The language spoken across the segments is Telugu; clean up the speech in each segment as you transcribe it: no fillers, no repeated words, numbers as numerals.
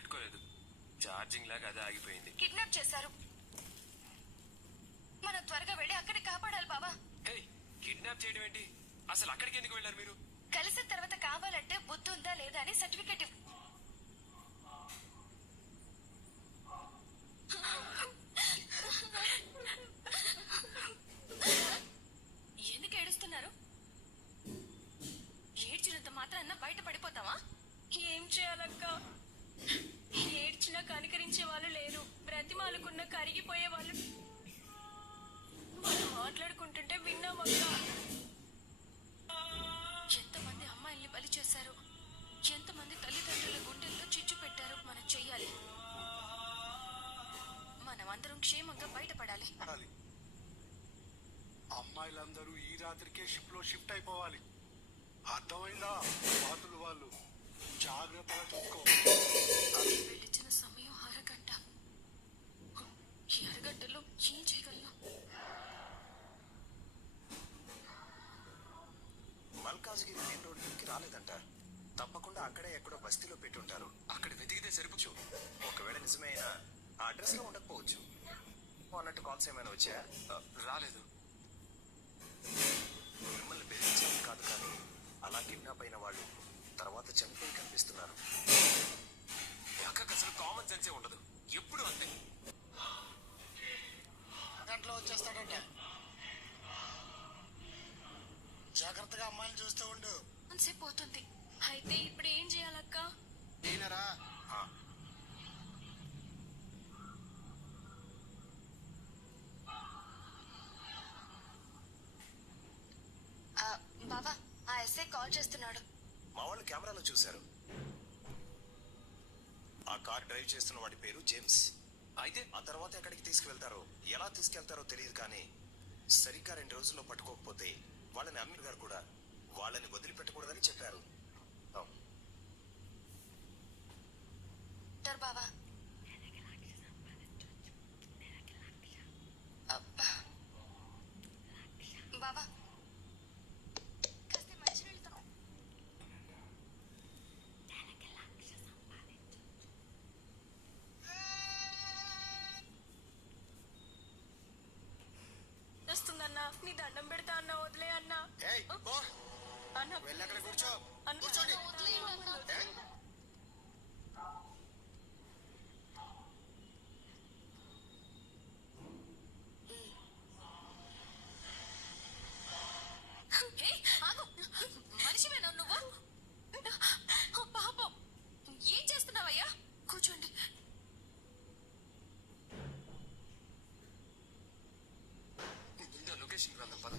పెట్టుకోలేదు. ఛార్జింగ్ లాగా అదే ఆగిపోయింది. కిడ్నాప్ చేశారు. మనం త్వరగా వెళ్ళి అక్కడిని కాపాడాలి బావా. కిడ్నాప్ చేయడం ఏంటి? అసలు అక్కడికి ఎందుకు వెళ్ళారు మీరు? కలిసిన తర్వాత కావాలంటే బుద్ధి ఉందా లేదా అని సర్టిఫికెట్ ఎందుకు ఏడుస్తున్నారు? ఏడ్చినంత మాత్రాన్న బయట పడిపోతావా? ఏం చేయాలక్క? ఏడ్చినా కనికరించే వాళ్ళు లేరు, బ్రతిమాలకున్న కరిగిపోయే వాళ్ళు. మనం మాట్లాడుకుంటుంటే విన్నామక్క. ఎంతమంది అమ్మాయిల్ని బలి చేశారు, ఎంతమంది తల్లిదండ్రుల గుండెల్లో చిచ్చు పెట్టారు. మనం చెయ్యాలి. మనమందరం క్షేమంగా బయటపడాలి. అమ్మాయిలందరూ ఈ రాత్రికే షిప్ లో షిఫ్ట్ అయిపోవాలి. అర్థమైందా? బాతులు వాళ్ళు జాగ్రత్తగా చూసుకో. వెళ్ళిచ్చిన సమయం అరగంట. ఈ అరగంటలో ఏం చేయగలను? మల్కాజ్గిరి మెయిన్ రోడ్ నుంచి రాలేదంట. తప్పకుండా అక్కడే ఎక్కడో బస్తీలో పెట్టుంటారు. అక్కడ వెతికితే సరిపోచ్చు. ఒకవేళ నిజమైన ఆ అడ్రస్ లో ఉండకపోవచ్చు. అన్నట్టు కాల్స్ ఏమైనా వచ్చా? రాలేదు. మిమ్మల్ని బెదిరించాలి కాదు, కానీ అలా కిడ్నాప్ అయిన వాళ్ళు తర్వాత చనిపోయి కనిపిస్తున్నారు. అక్కడికి అసలు కామన్ సెన్సే ఉండదు. ఎప్పుడు అంతే. గంటలో వచ్చేస్తాడంట. జాగ్రత్తగా అమ్మాయిని చూస్తూ ఉండు. అంతసేపు పోతుంది. అయితే ఇప్పుడు ఏం చేయాలక్క? నేనరా బావా, ఆ ఎస్ఐ కాల్ చేస్తున్నాడు. మా వాళ్ళు కెమెరాలో చూశారు. ఆ కార్ డ్రైవ్ చేస్తున్న వాడి పేరు జేమ్స్. అయితే ఆ తర్వాత ఎక్కడికి తీసుకువెళ్తారో, ఎలా తీసుకెళ్తారో తెలియదు, కానీ సరిగ్గా 2 రోజుల్లో పట్టుకోకపోతే వాళ్ళని అమీర్ గారు కూడా వాళ్ళని వదిలిపెట్టకూడదని చెప్పారు. బావా, బావా కాస్త మంచినీళ్ళతో. వస్తుందన్నా, నీ దండం పెడతా అన్నా, వదిలే అన్నా. అన్న వెళ్ళి అక్కడ కూర్చో. కూర్చోండి. మనిషివేనా నువ్వు? పాపం, ఏం చేస్తున్నావయ్యా? కూర్చోండి. ముందు లొకేషన్ వెళ్దాం పద.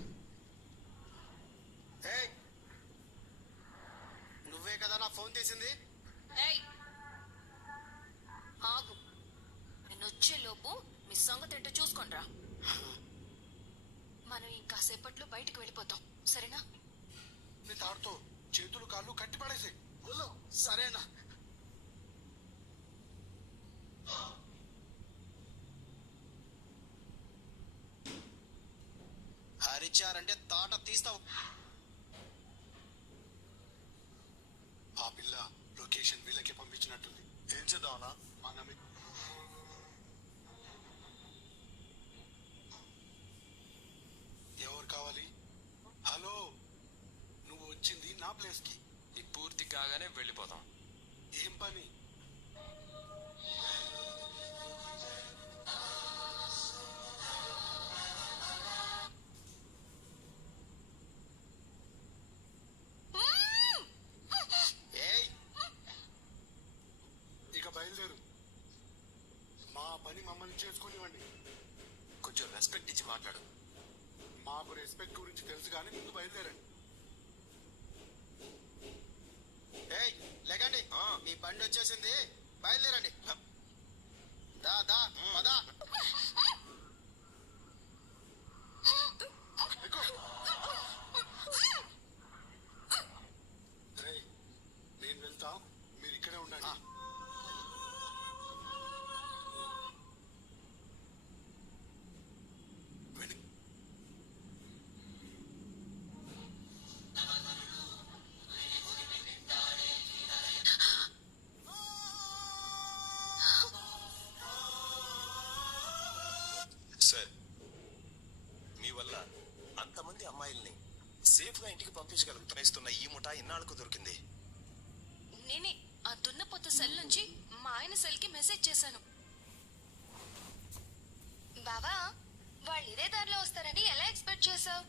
నువ్వే కదా నా ఫోన్ తీసింది? ఆగు, నేను వచ్చేలోపు మీ సంగతి ఏంటో చూసుకోండిరా. మనం ఇంకాసేపట్లో బయటకు వెళ్ళిపోతాం, సరేనా? నీ తాడుతో చేతులు కాళ్ళు కట్టి పడేసి. సరేనా? హరిచారంటే తాట తీస్తావు. ఆ పిల్ల లొకేషన్ వీళ్ళకి పంపించినట్టుంది. ఏం చేద్దామన్నా? మనమే ఎవరు కావాలి? హలో, నువ్వు వచ్చింది నా ప్లేస్ కి. ఈ పూర్తి కాగానే వెళ్ళిపోతాం. ఏం పని? ఇక బయలుదేరు. మా పని మమ్మల్ని చేసుకునివ్వండి. కొంచెం రెస్పెక్ట్ ఇచ్చి మాట్లాడు. మాకు రెస్పెక్ట్ గురించి తెలుసు, కానీ ముందు బయలుదేరండి. లేకండి, మీ బండి వచ్చేసింది, బయలుదేరండి. దా దా పదా. నేను వెళ్తా, మీరు ఇక్కడే ఉండండి. అంతమంది అమ్మాయిల్ని సేఫ్ గా ఇంటికి పంపించగలుగుతున్న ఈ ముఠా ఇన్నాళ్లకు దొరికింది. నేనే ఆ దున్నపోత సెల్ నుంచి మా ఆయన సెల్ కి మెసేజ్ చేశాను. బావా వాళ్ళు ఇదే దారిలో వస్తారని ఎలా ఎక్స్పెక్ట్ చేసావు?